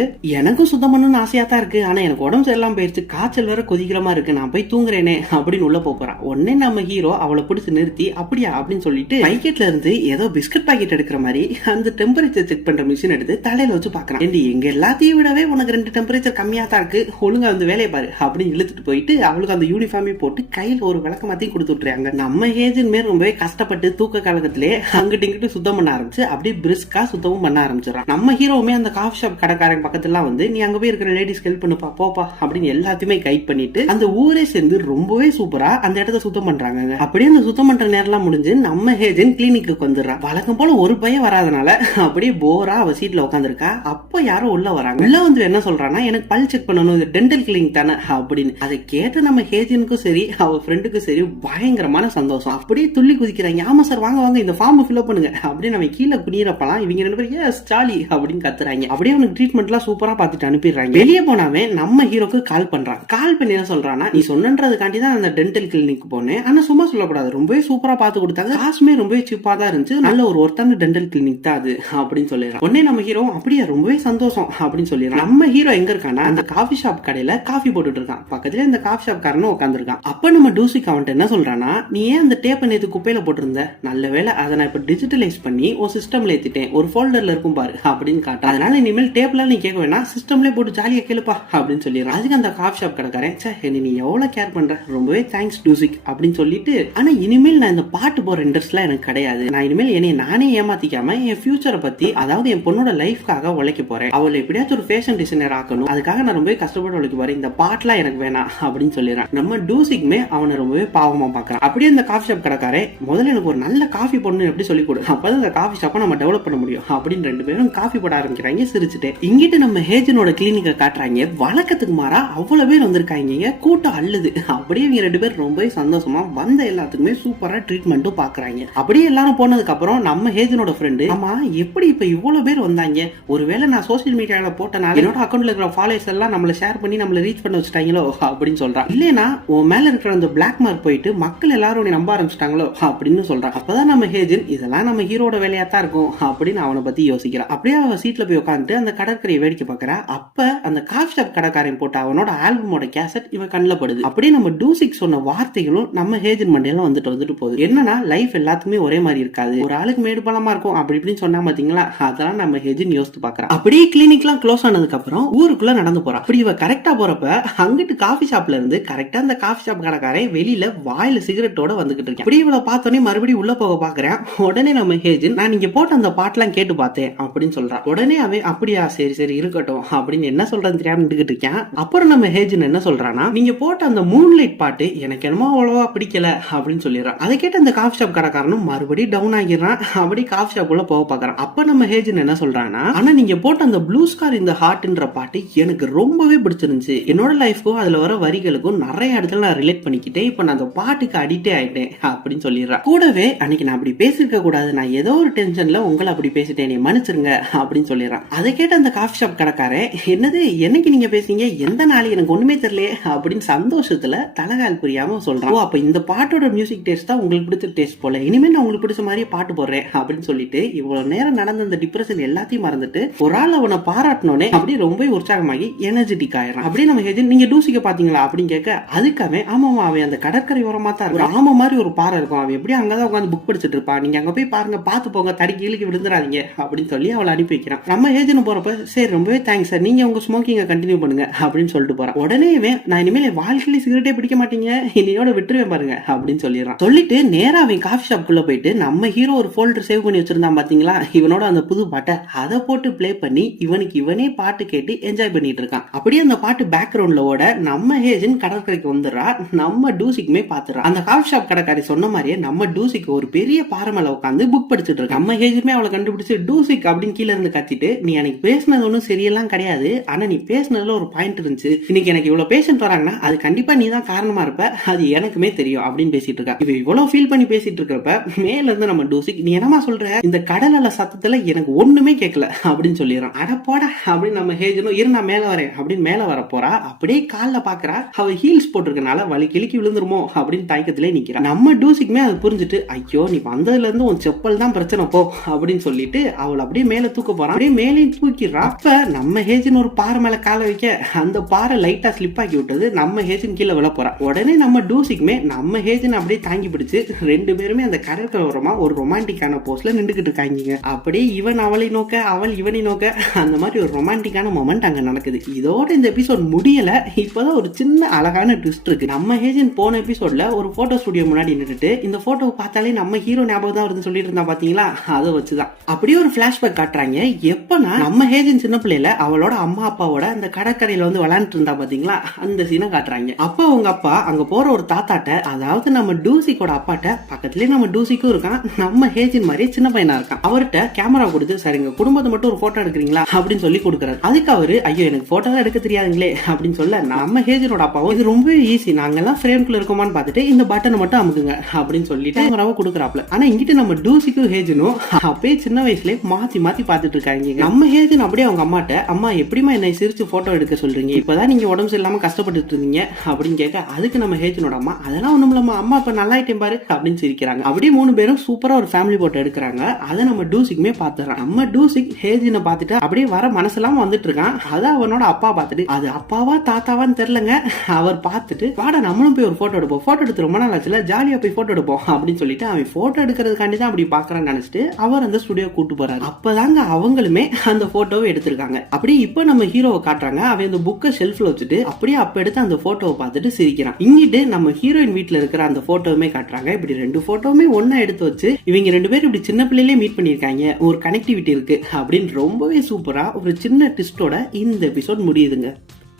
எனக்கும் சுத்தம் பண்ணணும்னு ஆசையா தான் இருக்கு, ஆனா எனக்கு உடம்பு சரியில்லாம போயிருச்சு, காய்ச்சல் வேற கொதிக்கிற மாதிரி இருக்கு, நான் போய் தூங்குறேனே அப்படின்னு உள்ள போறான். உடனே நம்ம ஹீரோ அவளை பிடிச்சு நிறுத்தி அப்படியா அப்படின்னு சொல்லிட்டு பைக்கெட்ல இருந்து ஏதோ பிஸ்கட் பாக்கெட் எடுக்கிற மாதிரி அந்த டெம்பரேச்சர் செக் பண்ற மிஷின் எடுத்து தலையில வச்சு பாக்குறான். எங்க எல்லாத்தையும் விடவே உனக்கு 2 டெம்பரேச்சர் கம்மியா தான் இருக்கு, ஒழுங்கா வந்து வேலையை பாரு அப்படின்னு இழுத்துட்டு போயிட்டு அவளுக்கு அந்த யூனிஃபார்மே போட்டு கையில ஒரு விளக்கமாத்தையும் கொடுத்து விட்டுறாங்க. நம்ம ஹேஜனுமே ரொம்பவே கஷ்டப்பட்டு தூக்க காலகத்திலே அங்கிட்டு இங்கிட்டு சுத்தம் பண்ண ஆரம்பிச்சு அப்படியே பிரிஸ்கா சுத்தமும் பண்ண ஆரம்பிச்சிடறான். நம்ம ஹீரோவுமே அந்த காஃபி ஷாப் கடைக்காரங்க பக்கத்துல வந்து நீ அங்க போய் இருக்கிற லேடிஸ் ஹெல்ப் பண்ணுப்பா போப்பா அப்படின்னு எல்லாத்தையுமே கைட் பண்ணிட்டு அந்த ஊரே சேர்ந்து ரொம்பவே சூப்பரா அந்த இடத்த சுத்தம் பண்றாங்க. அப்படியே அந்த சுத்தம் பண்ற நேரம் முடிஞ்சு நம்ம ஹேஜன் கிளினிக்கு வந்துடுறான். வழக்கம் போல ஒரு பையன் வராதனால அப்படியே போரா அவ சீட்ல உட்காந்துருக்கா. அப்போ யாரோ உள்ள வராங்க. உள்ள வந்து என்ன சொல்றான்னா எனக்கு பல் செக் பண்ணணும், இது டென்டல் கிளினிக் தானே அப்படின்னு. அதை கேட்ட நம்ம ஹேஜனுக்கும் சரி அவ ஃப்ரெண்டுக்கும் சரி பயங்கரமான சந்தோஷம். அப்படியே துள்ளி குதிக்கிறாங்க. ஆமா சார் வாங்க வாங்க இந்த ஃபார்ம் ஃபில் பண்ணுங்க அப்படின்னு நம்ம கீழே குனியறப்பலாம் இவங்க 2 பேரும் எஸ் சாலி அப்படின்னு கத்துறாங்க. அப்படியே அவனுக்கு ட்ரீட்மெண்ட் எல்லாம் சூப்பரா பார்த்துட்டு அனுப்பிடுறாங்க. வெளியே போனாவே நம்ம ஹீரோக்கு கால் பண்றான். கால் பண்ணி என்ன சொல்றான்னா நீ சொன்னன்றதுக்காண்டி தான் அந்த டென்டல் கிளினிக் போனேன், ஆனா சும்மா சொல்லக்கூடாது, ரொம்பவே சூப்பரா பார்த்து கொடுத்தாங்க, காசுமே ரொம்பவே சீப்பா தான் இருந்துச்சு, நல்ல ஒரு ஒருத்தான டென்டல் கிளினிக் தான் அது அப்படின்னு சொல்லிடுறான். உடனே நம்ம ஹீரோ அப்படியே ரொம்பவே சந்தோஷம் அப்படின்னு சொல்லிடுறான். நம்ம ஹீரோ எங்க இருக்கானா அந்த காஃபி ஷாப் கடையில காஃபி போட்டுட்டு இருக்கான். பக்கத்துல இந்த காஃபி ஷாப் காரனும் உட்காந்துருக்கான். அப்ப நம்ம டூசிக் அவன்ட்டு என்ன சொல்றானா நீ ஏன் அந்த டேப்பை நேத்து குப்பையில போட்டிருந்த, நல்ல வேலை அதை நான் இப்ப டிஜிட்டலைஸ் பண்ணி ஒரு சிஸ்டம்ல ஏத்திட்டேன், ஒரு ஃபோல்டர்ல இருக்கும் பாரு அப்படின்னு காட்டு, அதனால இனிமேல் டேப்ல நீ கேட்க வேணா சிஸ்டம்ல போட்டு ஜாலியா கேளுப்பா அப்படின்னு சொல்லிடுறான். அதுக்கு அந்த காஃபி ஷாப் கடைக்காரன் நீ எவ்வளவு கேர் பண்ற, ரொம்பவே தேங்க்ஸ் டூசிக் அப்படின்னு சொல்லிட்டு ஆனா இனிமேல் நான் இந்த பாட்டு போற இன்ட்ரெஸ்ட்லாம் எனக்கு கிடையாது, நான் இனிமேல் என்னை நானே ஏமாத்திக்காம என் ஃபியூச்சரை பத்தி அதாவது என் பொண்ணோட லைஃப்காக உழைக்க போறேன், அவளை எப்படியாச்சும் ஒரு ஃபேஷன் டிசைனர் ஆக்கணும், அதுக்காக நான் ரொம்பவே கஷ்டப்பட்டு உழைக்க போறேன், இந்த பாட்டுலாம் எனக்கு வேணாம் அப்படின்னு சொல்லிடுறான். நம்ம டூசிக்குமே அவனை ரொம்பவே பாவமா பாக்குறான். அப்படியே இந்த காஃபி ஷாப் கடைக்காரே முதல்ல எனக்கு ஒரு நல்ல காஃபி போடணும் எப்படி சொல்லி கொடு, அப்பதான் இந்த காஃபி ஷாப்பை நம்ம டெவலப் பண்ண முடியும் அப்படின்னு 2 பேரும் காஃபி போட ஆரம்பிக்கிறாங்க சிரிச்சுட்டு. இங்கிட்டு நம்ம ஹேஜனோட கிளினிக்கை காட்டுறாங்க. வழக்கத்துக்கு மாறா அவ்வளவு பேர் வந்திருக்காங்க, கூட்டம் அள்ளுது. அப்படியே இவங்க 2 பேர் ரொம்பவே சந்தோஷமா வந்த எல்லாத்துக்குமே சூப்பரா ட்ரீட்மெண்ட்டும் பாக்குறாங்க. அப்படியே எல்லாரும் போனதுக்கு அப்புறம் நம்ம ஹேஜனோட ஃப்ரெண்டு ஆமா எப்படி இப்ப இவ்வளவு பேர் வந்தாங்க, ஒருவேளை நான் சோசியல் மீடியால போட்டனால என்னோட அக்கௌண்ட்ல இருக்கிற ஃபாலோவர்ஸ் எல்லாம் நம்மள ஷேர் பண்ணி நம்மள ரீச் பண்ண வச்சுட்டாங்களோ அப்படின்னு சொல்றான். இல்லனா உன் மேல இருக்கிற அந்த பிளாக் மார்க் போயிட்டு மக்கள் எல்லாரும் நம்ப ஆரம்பிச்சிட்டாங்களோ அப்படின்னு சொல்றான். அப்பதான் நம்ம ஹேஜன் இதெல்லாம் நம்ம ஹீரோட வேலையா தான் இருக்கும் அப்படின்னு அவனை பத்தி யோசிக்கிறான். அப்படியே அவன் சீட்ல போய் உட்காந்துட்டு அந்த கடற்கரையை வேடிக்கை பார்க்கறா. அப்ப அந்த காஃபி ஷாப் கடைக்காரன் போட்ட அவனோட ஆல்பமோட கேசட் இவன் கண்ணில் படுது. அப்படியே நம்ம டூசிக் சொன்ன வார்த்தைகளும் நம்ம ஹேஜன் மண்டையில வந்துட்டு போகுது. என்னன்னா லைஃப் எல்லாத்துக்குமே ஒரே மாதிரி இருக்காது, ஒரு ஆளுக்கு மேடு பலமா இருக்கும் அப்படி இப்படின்னு சொன்னா பாத்தீங்களா, அதெல்லாம் நம்ம ஹேஜன் யோசித்து பாக்குறான். அப்படியே கிளினிக் எல்லாம் க்ளோஸ் ஆனதுக்கு அப்புறம் ஊருக்குள்ள நடந்து போறான். அப்படி இவ கரெக்டா போறப்ப அங்கிட்டு காஃபி ஷாப்ல இருந்து கரெக்டா அந்த காஃபி ஷாப் கடைக்காரன் வெளியில வாயில சிகரெட்டோட வந்துகிட்டு இருக்கேன். அப்படியே இவளை பார்த்தோன்னே மறுபடியும் உள்ள போக பாக்குறேன். உடனே நம்ம ஹேஜன் நான் நீங்க போட்ட அந்த பாட்டெல்லாம் கேட்டு பார்த்தேன் அப்படின்னு சொல்றான். உடனே அவன் அப்படியா சரி சரி இருக்கட்டும் அப்படின்னு என்ன சொல்றது தெரியாம நின்றுகிட்டு இருக்கேன். அப்புறம் நம்ம ஹேஜன் என்ன சொல்றானா நீங்க போட்ட அந்த மூன்லைட் பாட்டு எனக்கு என்னமோ அவ்வளவா பிடிக்கல அப்படின்னு சொல்லிடுறான். அதை கேட்டு அந்த காஃபி ஷாப் கடைக்காரனும் மறுபடியும் டவுன் ஆகிடுறான். அப்படி காஃபி ஷாப் உள்ள போக பாக்குறான். அப்ப நம்ம ஹேஜன் என்ன சொல்றானா ஆனா நீங்க போட்ட அந்த ப்ளூ ஸ்கார் இந்த ஹார்ட்ன்ற பாட்டு பாட்டு எனக்கு ரொம்பவே பிடிச்சிருந்துச்சு. என்னோட லைஃப்க்கும் அதுல வர வரிகளுக்கும் நிறைய இடத்துல நான் ரிலேட் பண்ணிக்கிட்டேன். இப்ப நான் அந்த பாட்டுக்கு அடிக்டே ஆயிட்டேன் அப்படின்னு சொல்லிடுறா. கூடவே அன்னைக்கு நான் அப்படி பேசிருக்க கூடாது, நான் ஏதோ ஒரு டென்ஷன்ல உங்களை அப்படி பேசிட்டேன், நீ மன்னிச்சிருங்க அப்படின்னு சொல்லிடுறான். அதை கேட்ட அந்த காஃபி ஷாப் கடைக்காரன், என்னது என்னைக்கு நீங்க பேசுறீங்க, எந்த நாளைக்கு எனக்கு ஒண்ணுமே தெரியலையே அப்படின்னு சந்தோஷத்துல தலகால் புரியாம சொல்றான். அப்ப இந்த பாட்டோட மியூசிக் டேஸ்ட் தான் உங்களுக்கு பிடிச்ச டேஸ்ட் போல, இனிமே நான் உங்களுக்கு பிடிச்ச மாதிரி பாட்டு போடுறேன் அப்படின்னு சொல்லிட்டு இவ்வளவு நேரம் நடந்த அந்த டிப்ரெஷன் எல்லாத்தையும் மறந்துட்டு ஒரு ஆள் அவனை பாராட்டினோனே அப்படியே ரொம்ப உற்சாகமாகி எனர்ஜெட்டிக் ஆயிடும். அப்படியே நம்ம ஹேஜன், நீங்க டூசிக்க பாத்தீங்களா அப்படின்னு கேட்க, அதுக்காக ஆமாமா அவன் அந்த கடற்கரை ஓரமா தான் இருக்கும், ஆமா மாதிரி ஒரு பாறை இருக்கும், அவன் எப்படி அங்கதான் உட்காந்து புக் படிச்சுட்டு இருப்பான், நீங்க அங்க போய் பாருங்க, பாத்து போங்க, தடிக்கு இழுக்கி விழுந்துடாதீங்க அப்படின்னு சொல்லி அவளை அனுப்பி வைக்கிறான். நம்ம ஏஜென்ட் போறப்ப, சரி ரொம்பவே தேங்க்ஸ் சார், நீங்க உங்க ஸ்மோக்கிங்க கண்டினியூ பண்ணுங்க அப்படின்னு சொல்லிட்டு போறான். உடனே நான் இனிமேல் வாழ்க்கையில சிகரெட்டே பிடிக்க மாட்டீங்க, இன்னையோட விட்டுருவேன் பாருங்க அப்படின்னு சொல்லிடுறான். சொல்லிட்டு நேரா அவன் காஃபி ஷாப்குள்ள போயிட்டு நம்ம ஹீரோ ஒரு ஃபோல்டர் சேவ் பண்ணி வச்சிருந்தான் பாத்தீங்களா, இவனோட அந்த புது பாட்டை அதை போட்டு பிளே பண்ணி இவனுக்கு இவனே பாட்டு கேட்டு என்ஜாய் பண்ணிட்டு இருக்கான். அப்படியே அந்த பாட்டு பேக்ரவுண்ட்ல ஓட நம்ம ஏஜென்ட் கடற்கரைக்கு வந்துடுறா. நம்ம டூசிக்குமே பாத்துறான். அந்த காஃபி ஷாப் கடைக்காரி சொன்ன மாதிரியே நம்ம டூசிக்கு ஒரு பெரிய பாறை மேல உட்காந்து புக் படிச்சுட்டு இருக்கு. நம்ம ஏஜென்ட்மே அவளை கண்டுபிடிச்சு டூசிக் அப்படின்னு கீழே இருந்து கத்திட்டு, நீ எனக்கு பேசினது ஒன்னும் சரியெல்லாம் கிடையாது, ஆனா நீ பேசினதுல ஒரு பாயிண்ட் இருந்துச்சு, இன்னைக்கு எனக்கு இவ்வளவு பேஷண்ட் வராங்கன்னா அது கண்டிப்பா நீ தான் காரணமா இருப்ப, அது எனக்குமே தெரியும் அப்படின்னு பேசிட்டு இருக்கா. இவ இவ்வளவு ஃபீல் பண்ணி பேசிட்டு இருக்கிறப்ப மேல இருந்து நம்ம டூசிக், நீ என்னமா சொல்ற, இந்த கடல் அலை சத்தத்துல எனக்கு ஒண்ணுமே கேட்கல அப்படின்னு சொல்லிடுறான். அட போட அப்படின்னு நம்ம ஹேஜனும், இரு நான் மேல வரேன் அப்படின்னு மேல வர போறா. அப்படியே கால்ல பாக்குறா, அவ ஹீல்ஸ் போட்டிருக்கனால வலி கிளிக்கி விழுந்துருமோ அப்படின்னு தயக்கத்திலே நிக்கிறா. நம்ம டூசிக்குமே அது புரிஞ்சுட்டு, ஐயோ நீ வந்ததுல இருந்து உன் செப்பல் தான் பிரச்சனை போ அப்படின்னு சொல்லிட்டு அவள் அப்படியே மேல தூக்க போறான். அப்படியே மேலே தூக்கிடுறா. அப்ப நம்ம ஹேஜன் ஒரு பாறை மேல காலை வைக்க அந்த பாறை லைட்டா ஸ்லிப் ஆக்கி விட்டது. நம்ம ஹேஜன் கீழே விழ போறா. உடனே நம்ம டூசிக்குமே நம்ம ஹேஜன் அப்படியே தாங்கி பிடிச்சு ரெண்டு பேருமே அந்த கடற்கரை ஓரமா ஒரு ரொமான்டிக்கான போஸ்ட்ல நின்றுகிட்டு இருக்காங்க. அப்படியே இவன் அவளை நோக்க, அவள் இவனை நோக்க, அந்த மாதிரி ஒரு ரொமான்டிக்கான மொமெண்ட் அங்க நடக்குது. இதோட இந்த எபிசோட் முடியல. இப்பதான் ஒரு சின்ன அழகான ட்விஸ்ட் இருக்கு. நம்ம ஏஜென்ட் போன எபிசோட்ல ஒரு போட்டோ ஸ்டுடியோ முன்னாடி நின்றுட்டு இந்த போட்டோ பார்த்தாலே நம்ம ஹீரோ ஞாபகம் தான் வருதுன்னு சொல்லிட்டு இருந்தா பாத்தீங்களா, அதை வச்சுதான் அப்படியே ஒரு பிளாஷ்பேக் காட்டுறாங்க. எப்பனா நம்ம ஏஜென்ட் சின்ன பிள்ளையில அவளோட அம்மா அப்பாவோட அந்த கடற்கரையில வந்து விளையாண்டு இருந்தா பாத்தீங்களா, அந்த சீனை காட்டுறாங்க. அப்பா அவங்க அப்பா அங்க போற ஒரு தாத்தாட்ட, அதாவது நம்ம டூசிக்கோட அப்பாட்ட பக்கத்துலயே நம்ம டூசிக்கும் இருக்கான், நம்ம ஏஜென்ட் மாதிரியே சின்ன பையனா இருக்கான். அவர்கிட்ட கேமரா கொடுத்து, சார் எங்க குடும்பத்தை மட்டும் ஒரு போட்டோ எடுக்கிறீங்களா அப்படின்னு சொல்லி கொடுக்குறாரு. அதுக்கு அவரு, ஐயோ எனக்கு போட்டோ எடுக்க தெரியாதுங்களே அப்படின்னு சொல்ல, நம்ம ஹேஜனோட அப்பாவும், இது ரொம்ப ஈஸி, நாங்கெல்லாம் ஃப்ரேம்குள்ள இருக்கோமான்னு பார்த்துட்டு இந்த பட்டனை மட்டும் அமுக்குங்க அப்படின்னு சொல்லிட்டு கேமராவை கொடுக்குறாப்ல. ஆனா இங்கிட்ட நம்ம டூசிக்கும் ஹேஜனும் அப்பயே சின்ன வயசுல மாத்தி மாத்தி பார்த்துட்டு இருக்காங்க. நம்ம ஹேஜன் அப்படியே அவங்க அம்மாட்ட, அம்மா எப்படிமா என்னை சிரிச்சு போட்டோ எடுக்க சொல்றீங்க, இப்பதான் நீங்க உடம்பு இல்லாம கஷ்டப்பட்டு இருந்தீங்க அப்படின்னு கேட்க, அதுக்கு நம்ம ஹேஜனோட அம்மா, அதெல்லாம் ஒண்ணும் இல்லம்மா, அம்மா இப்ப நல்லா ஆயிட்டேன் பாரு அப்படின்னு சிரிக்கிறாங்க. அப்படியே மூணு பேரும் சூப்பரா ஒரு ஃபேமிலி போட்டோ எடுக்கிறாங்க. அதை நம்ம டூசிக்குமே பாத்துறான். நம்ம டூசிக் ஹேஜனை பார்த்துட்டு அப்படியே வர மனசெல்லாம் வந்துட்டு இருக்கான். அதை அவனோட அப்பா பார்த்துட்டு, அது அப்பாவா தாத்தாவான்னு தெரியலங்க, அவர் பார்த்துட்டு, வாடா நம்மளும் போய் ஒரு போட்டோ எடுப்போம், போட்டோ எடுத்து ரொம்ப நாள் ஆச்சுல, ஜாலியா போய் போட்டோ எடுப்போம் அப்படின்னு சொல்லிட்டு அவன் போட்டோ எடுக்கிறதுக்காண்டி தான் அப்படி பாக்குறான்னு நினைச்சிட்டு அவர் அந்த ஸ்டுடியோ கூட்டு போறாரு. அப்பதாங்க அவங்களுமே அந்த போட்டோவை எடுத்திருக்காங்க. அப்படியே இப்ப நம்ம ஹீரோவை காட்டுறாங்க. அவன் அந்த புக்கை ஷெல்ஃப்ல வச்சுட்டு அப்படியே அப்ப எடுத்து அந்த போட்டோவை பார்த்துட்டு சிரிக்கிறான். இங்கிட்டு நம்ம ஹீரோயின் வீட்டுல இருக்கிற அந்த போட்டோவுமே காட்டுறாங்க. இப்படி ரெண்டு போட்டோவுமே ஒன்னா எடுத்து வச்சு இவங்க ரெண்டு பேரும் இப்படி சின்ன பிள்ளையிலே மீட் பண்ணிருக்காங்க, ஒரு கனெக்டிவிட்டி இருக்கு அப்படின்னு ரொம்பவே சூப்பரா ஒரு சின்ன ட்விஸ்டோட இந்த எபிசோட் முடியுதுங்க.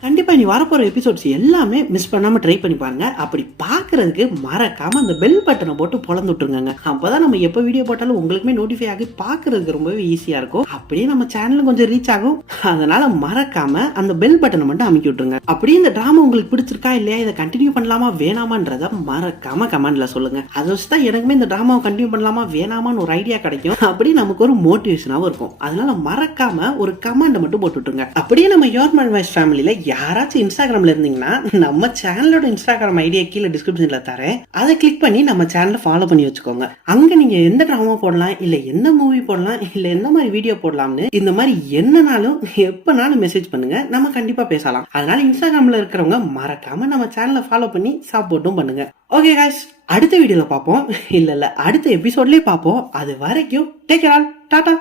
கண்டிப்பா நீ வரப்போற எபிசோட்ஸ் எல்லாமே மிஸ் பண்ணாம ட்ரை பண்ணி பாருங்க. அப்படி பாக்குறதுக்கு மறக்காம அந்த பெல் பட்டனை போட்டு பொளந்து விட்டுருங்க. அப்பதான் நம்ம எப்ப வீடியோ போட்டாலும் உங்களுக்குமே நோட்டிஃபை ஆகி பாக்குறதுக்கு ரொம்பவே ஈஸியா இருக்கும். அப்படியே நம்ம சேனல் கொஞ்சம் ரீச் ஆகும். அதனால மறக்காம அந்த பெல் பட்டனை மட்டும் அமைக்கி விட்டுருங்க. அப்படியே இந்த டிராமா உங்களுக்கு பிடிச்சிருக்கா இல்லையா, இதை கண்டினியூ பண்ணலாமா வேணாமான்றத மறக்காம கமெண்ட்ல சொல்லுங்க. அதை வச்சுதான் எனக்குமே இந்த டிராமாவை கண்டினியூ பண்ணலாமா வேணாமான்னு ஒரு ஐடியா கிடைக்கும். அப்படி நமக்கு ஒரு மோட்டிவேஷனாவும் இருக்கும். அதனால மறக்காம ஒரு கமெண்ட் மட்டும் போட்டு விட்டுருங்க. அப்படியே நம்ம யோர்மன் வாய்ஸ் ஃபேமிலியில யாராச்சும் இன்ஸ்டாகிராம்ல இருந்தீங்கன்னா நம்ம சேனலோட இன்ஸ்டாகிராம் ஐடியா கீழே டிஸ்கிரிப்ஷன்ல தரேன். அதை கிளிக் பண்ணி நம்ம சேனலை ஃபாலோ பண்ணி வச்சுக்கோங்க. அங்க நீங்க எந்த டிராமா போடலாம், இல்ல எந்த மூவி போடலாம், இல்ல எந்த மாதிரி வீடியோ போடலாம்னு இந்த மாதிரி என்னனாலும் எப்பனாலும் மெசேஜ் பண்ணுங்க, நம்ம கண்டிப்பா பேசலாம். அதனால இன்ஸ்டாகிராம்ல இருக்கிறவங்க மறக்காம நம்ம சேனலை ஃபாலோ பண்ணி சப்போர்ட்டும் பண்ணுங்க. ஓகே गाइस, அடுத்த வீடியோல பார்ப்போம். இல்ல அடுத்த எபிசோட்லயே பார்ப்போம். அது வரைக்கும் டேக் கேர், டாடா.